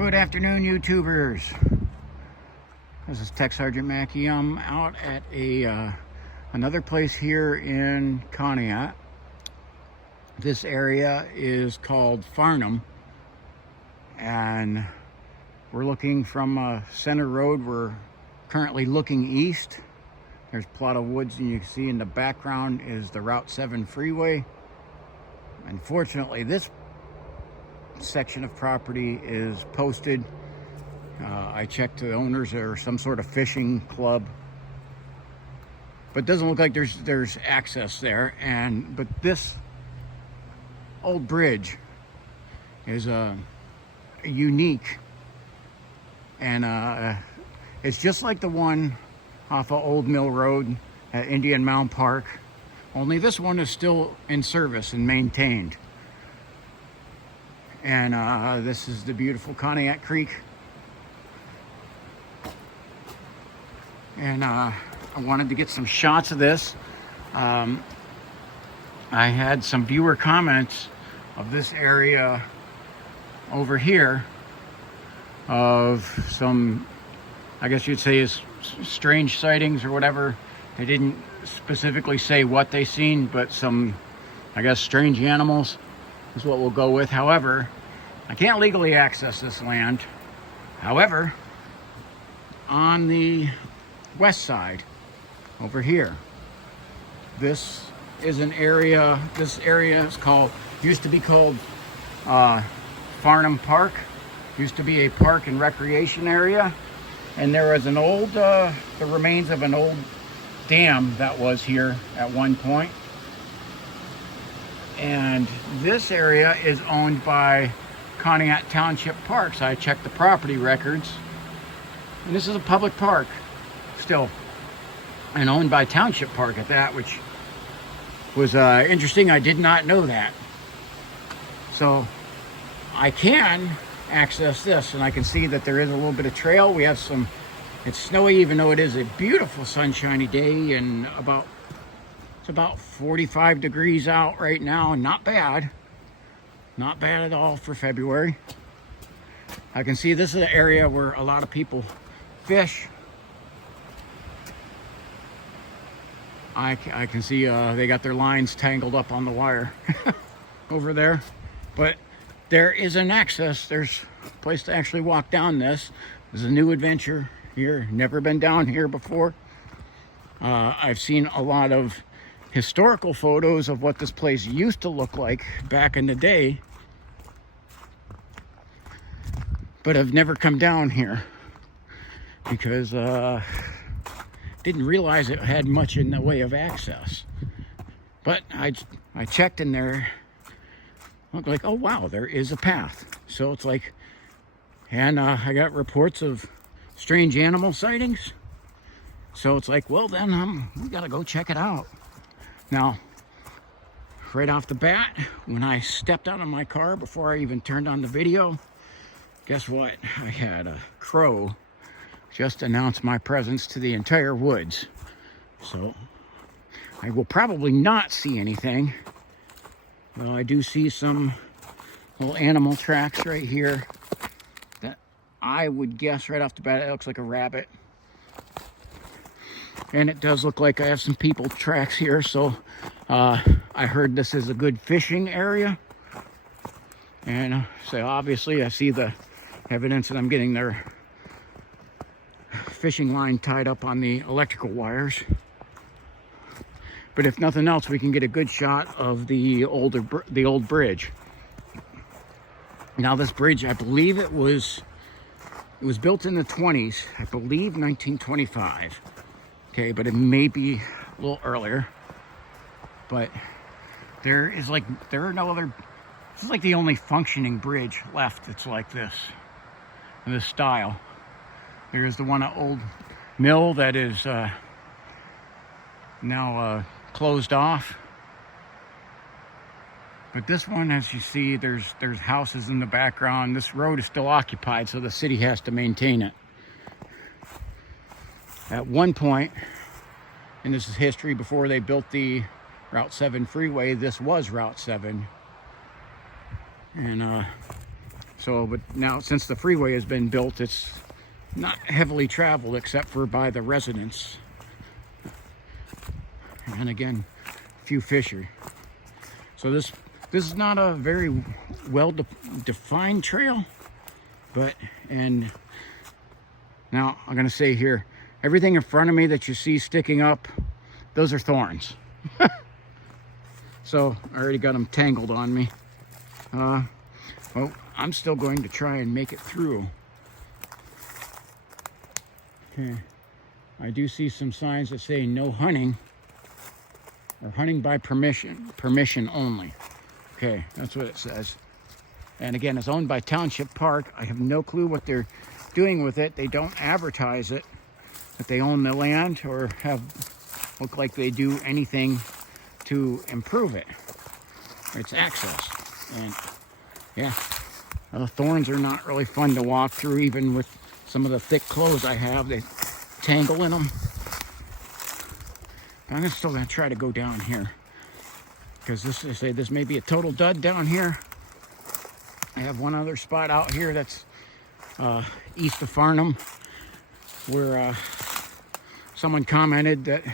Good afternoon, YouTubers. This is Tech Sergeant Mackey. I'm out at another place here in Conneaut. This area is called Farnham, and we're looking from Center Road. We're currently looking east. There's a plot of woods, and you can see in the background is the Route 7 freeway. Unfortunately, this section of property is posted. I checked the owners are some sort of fishing club, but it doesn't look like there's access there. But this old bridge is unique, and it's just like the one off of Old Mill Road at Indian Mound Park, only this one is still in service and maintained. And this is the beautiful Conneaut Creek. And I wanted to get some shots of this. I had some viewer comments of this area over here of some, I guess you'd say, is strange sightings or whatever. They didn't specifically say what they seen, but some, I guess, strange animals is what we'll go with. However, I can't legally access this land. However, on the west side over here, this is an area, used to be called Farnham Park. Used to be a park and recreation area, and there was an old the remains of an old dam that was here at one point. And this area is owned by Conneaut Township Parks. I checked the property records, and this is a public park still, and owned by Township Park at that, which was interesting. I did not know that. So I can access this, and I can see that there is a little bit of trail. We have some, it's snowy, even though it is a beautiful sunshiny day, and it's about 45 degrees out right now. Not bad. Not bad at all for February. I can see this is an area where a lot of people fish. I can see they got their lines tangled up on the wire over there. But there is an access. There's a place to actually walk down this. This is a new adventure here. Never been down here before. I've seen a lot of historical photos of what this place used to look like back in the day, but I've never come down here because didn't realize it had much in the way of access. But I checked in there, looked like, oh wow, there is a path. So it's like, and I got reports of strange animal sightings, so it's like, well then we gotta go check it out. Now, right off the bat, when I stepped out of my car before I even turned on the video, guess what? I had a crow just announce my presence to the entire woods. So I will probably not see anything. Well, I do see some little animal tracks right here that I would guess right off the bat it looks like a rabbit. And it does look like I have some people tracks here, so I heard this is a good fishing area. And so obviously I see the evidence that I'm getting their fishing line tied up on the electrical wires. But if nothing else, we can get a good shot of the old bridge. Now this bridge, I believe it was built in the 20s, I believe 1925. Okay, but it may be a little earlier. But there are no other, this is like the only functioning bridge left that's like this, in this style. There's the one at Old Mill that is now closed off. But this one, as you see, there's houses in the background. This road is still occupied, so the city has to maintain it. At one point, and this is history before they built the Route 7 freeway, this was Route 7. And So, but now since the freeway has been built, it's not heavily traveled except for by the residents. And again, a few fisher. So this is not a very well defined trail, but, and now I'm gonna say here, everything in front of me that you see sticking up, those are thorns. So I already got them tangled on me. Well, I'm still going to try and make it through. Okay, I do see some signs that say no hunting, or hunting by permission only. Okay, that's what it says. And again, it's owned by Township Park. I have no clue what they're doing with it. They don't advertise it, that they own the land or have look like they do anything to improve it. It's access. And yeah, thorns are not really fun to walk through, even with some of the thick clothes I have. They tangle in them. I'm still gonna try to go down here, because this may be a total dud down here. I have one other spot out here that's east of Farnham, where someone commented that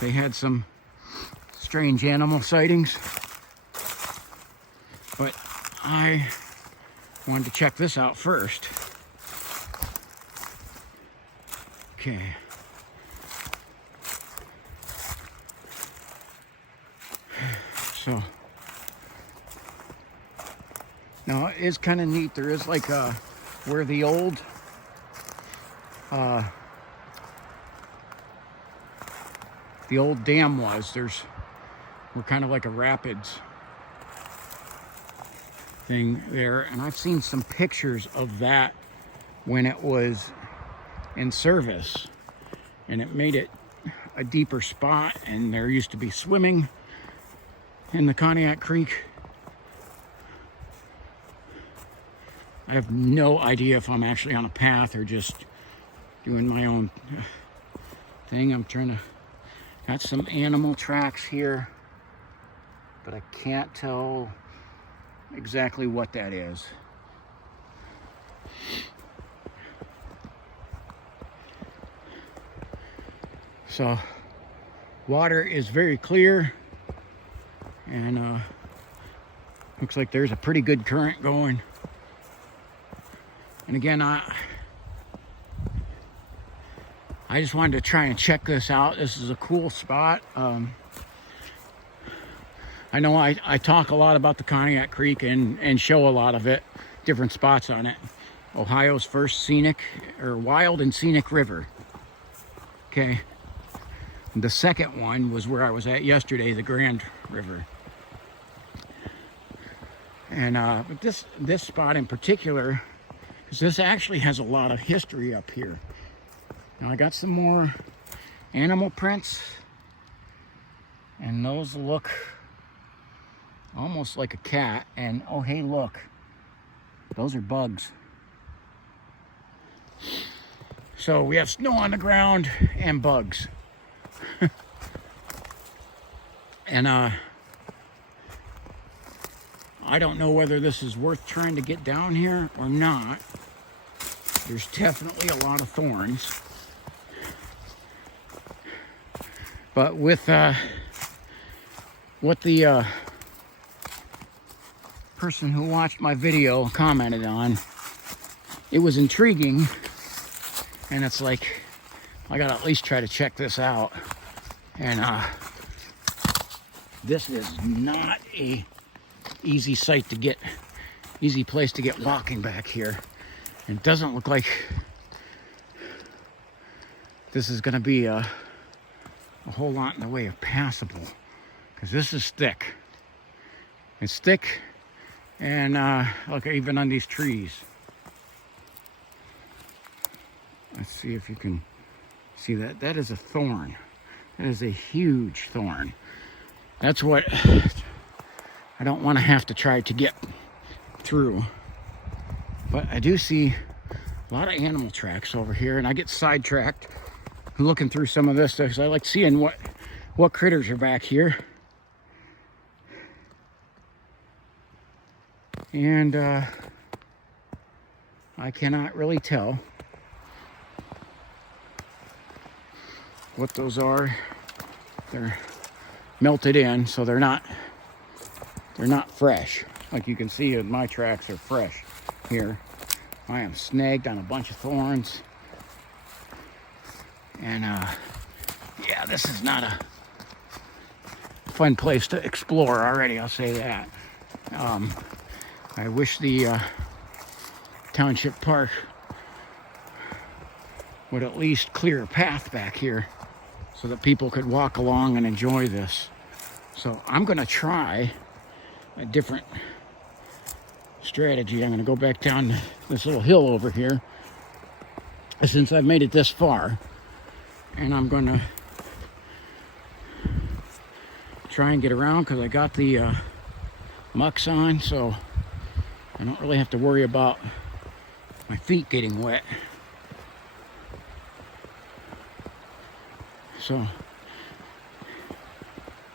they had some strange animal sightings. But I wanted to check this out first. Okay. So now it is kind of neat. There is like where the old dam was. We're kind of like a rapids thing there, and I've seen some pictures of that when it was in service, and it made it a deeper spot, and there used to be swimming in the Conneaut Creek. I have no idea if I'm actually on a path or just doing my own thing. I'm trying to, got some animal tracks here, but I can't tell exactly what that is. So water is very clear, and looks like there's a pretty good current going. And again, I just wanted to try and check this out. This is a cool spot. I know I talk a lot about the Conneaut Creek and show a lot of it, different spots on it. Ohio's first scenic, or wild and scenic river. Okay. The second one was where I was at yesterday, the Grand River. And but this spot in particular, because this actually has a lot of history up here. Now I got some more animal prints, and those look almost like a cat. And oh hey, look, those are bugs. So we have snow on the ground and bugs. And I don't know whether this is worth trying to get down here or not. There's definitely a lot of thorns. But with what the person who watched my video commented on, it was intriguing, and it's like, I gotta at least try to check this out. And this is not a easy place to get walking back here. It doesn't look like this is gonna be a whole lot in the way of passable, because this is thick. It's thick, and look, even on these trees. Let's see if you can see that. That is a thorn. That is a huge thorn. That's what I don't want to have to try to get through. But I do see a lot of animal tracks over here, and I get sidetracked looking through some of this stuff, because I like seeing what critters are back here. And I cannot really tell what those are. They're melted in, so they're not fresh. Like you can see, my tracks are fresh here. I am snagged on a bunch of thorns. And yeah, this is not a fun place to explore already, I'll say that. I wish the township park would at least clear a path back here so that people could walk along and enjoy this. So I'm going to try a different strategy. I'm going to go back down this little hill over here since I've made it this far, and I'm going to try and get around because I got the mucks on, so I don't really have to worry about my feet getting wet. So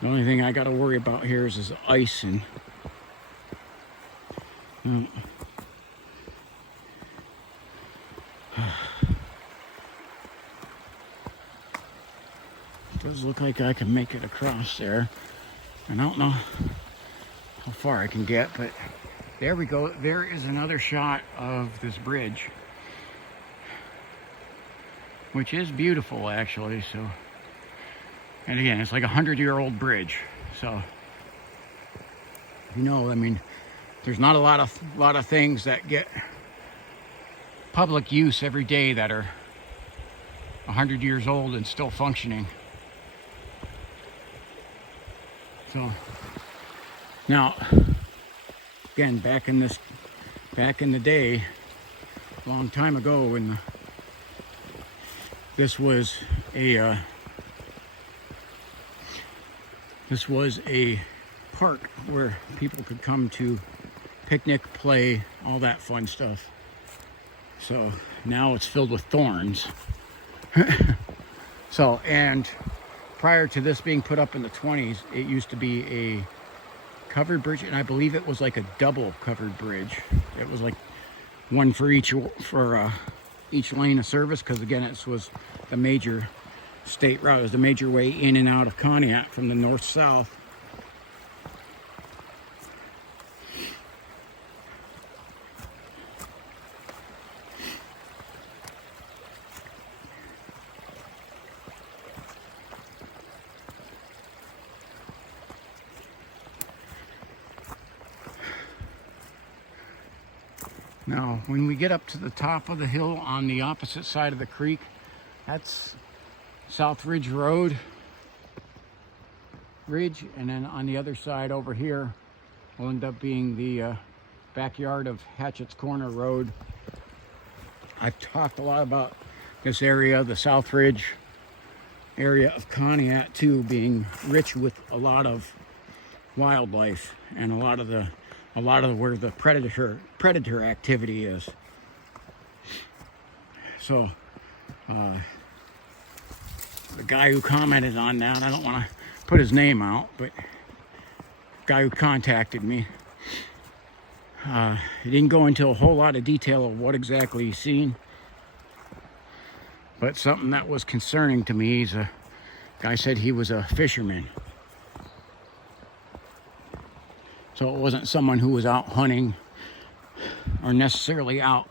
the only thing I got to worry about here is this ice and it does look like I can make it across there. I don't know how far I can get, but there we go. There is another shot of this bridge, which is beautiful actually. So, and again, it's like a 100-year-old bridge. So, you know, I mean, there's not a lot of things that get public use every day that are 100 years old and still functioning. So now, again, back in the day, a long time ago, when this was a park where people could come to picnic, play, all that fun stuff. So now it's filled with thorns. So, and prior to this being put up in the 20s, it used to be a covered bridge, and I believe it was like a double covered bridge. It was like one for each lane of service, because again, it was the major state route. It was the major way in and out of Conneaut from the north-south. Now, when we get up to the top of the hill on the opposite side of the creek, that's South Ridge Ridge, and then on the other side over here will end up being the backyard of Hatchett's Corner Road. I've talked a lot about this area, the South Ridge area of Conneaut too, being rich with a lot of wildlife and a lot of where the predator activity is. So the guy who commented on that, I don't want to put his name out, but the guy who contacted me, he didn't go into a whole lot of detail of what exactly he's seen, but something that was concerning to me is a guy said he was a fisherman. So it wasn't someone who was out hunting or necessarily out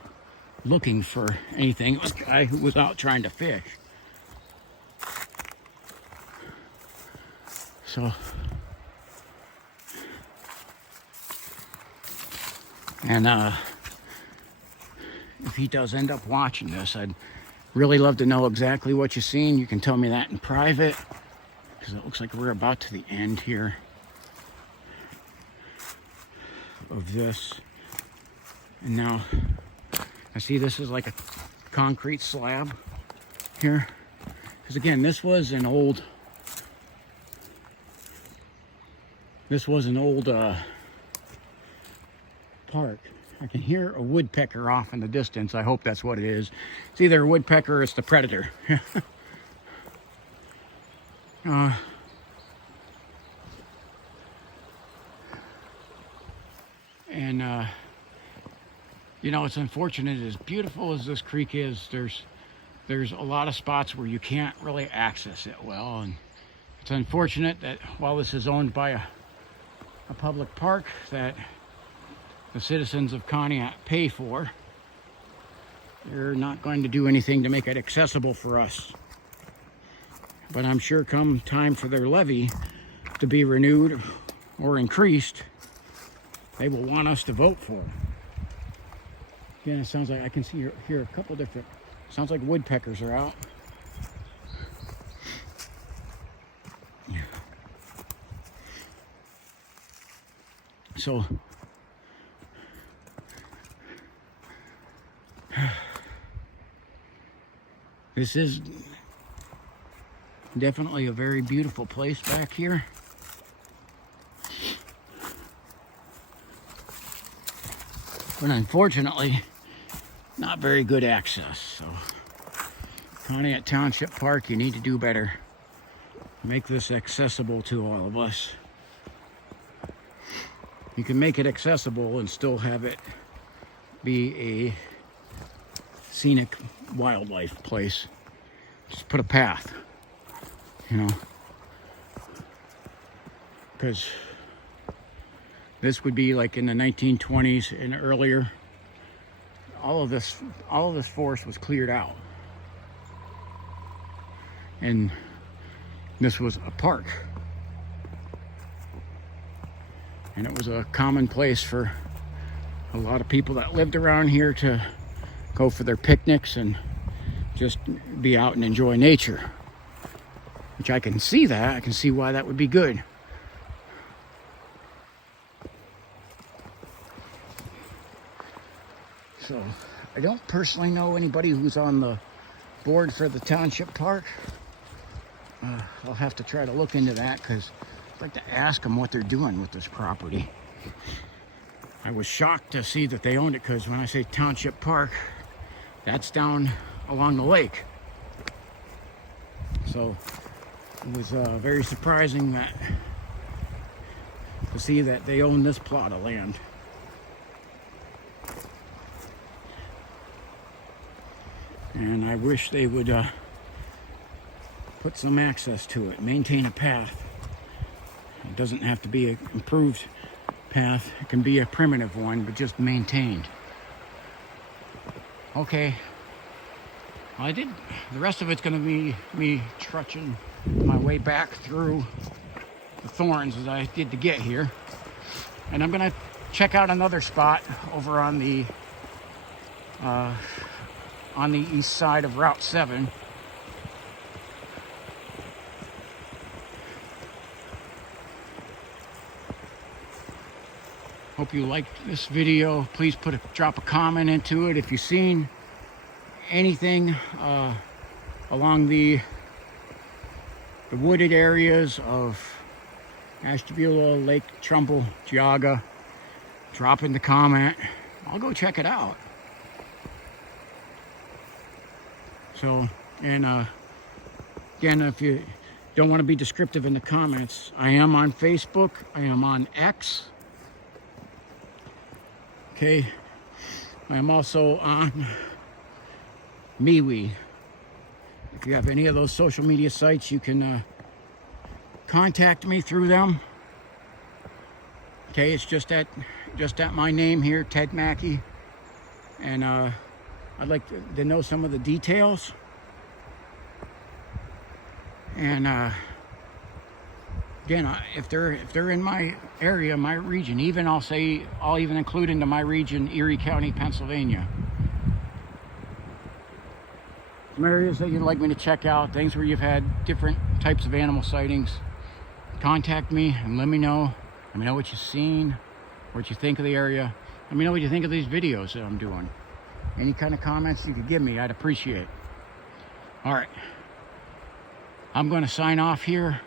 looking for anything. It was a guy who was out trying to fish. So, and if he does end up watching this, I'd really love to know exactly what you've seen. You can tell me that in private, because it looks like we're about to the end here of this. And now I see this is like a concrete slab here, because again, this was an old park. I can hear a woodpecker off in the distance. I hope that's what it is. It's either a woodpecker or it's the predator. And you know, it's unfortunate, as beautiful as this creek is, there's a lot of spots where you can't really access it well, and it's unfortunate that while this is owned by a public park that the citizens of Conneaut pay for, they're not going to do anything to make it accessible for us. But I'm sure come time for their levy to be renewed or increased, they will want us to vote for it. Again, it sounds like I can hear a couple different, sounds like woodpeckers are out. So this is definitely a very beautiful place back here. But unfortunately, not very good access. So Conneaut Township Park, you need to do better. Make this accessible to all of us. You can make it accessible and still have it be a scenic wildlife place. Just put a path, you know, because this would be like in the 1920s and earlier. All of this forest was cleared out, and this was a park. And it was a common place for a lot of people that lived around here to go for their picnics and just be out and enjoy nature. Which I can see that. I can see why that would be good. So, I don't personally know anybody who's on the board for the township park. I'll have to try to look into that, because I'd like to ask them what they're doing with this property. I was shocked to see that they owned it, because when I say township park, that's down along the lake. So it was very surprising to see that they own this plot of land. And I wish they would put some access to it, maintain a path. It doesn't have to be an improved path. It can be a primitive one, but just maintained. Okay. Well, the rest of it's going to be me trudging my way back through the thorns as I did to get here. And I'm going to check out another spot over on the east side of Route 7. Hope you liked this video. Please drop a comment into it if you've seen anything along the wooded areas of Ashtabula, Lake Trumbull, Geauga. Drop in the comment. I'll go check it out. So, and again, if you don't want to be descriptive in the comments, I am on Facebook. I am on X. Okay. I am also on MeWe. If you have any of those social media sites, you can contact me through them. Okay, it's just at my name here, Ted Mackey, and I'd like to know some of the details. And again, if they're in my area, my region, even I'll even include into my region Erie County, Pennsylvania. Some areas that you'd like me to check out, things where you've had different types of animal sightings, contact me and let me know. Let me know what you've seen, what you think of the area. Let me know what you think of these videos that I'm doing. Any kind of comments you could give me, I'd appreciate. All right. I'm going to sign off here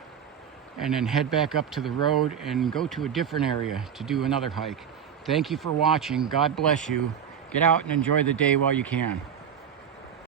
and then head back up to the road and go to a different area to do another hike. Thank you for watching. God bless you. Get out and enjoy the day while you can.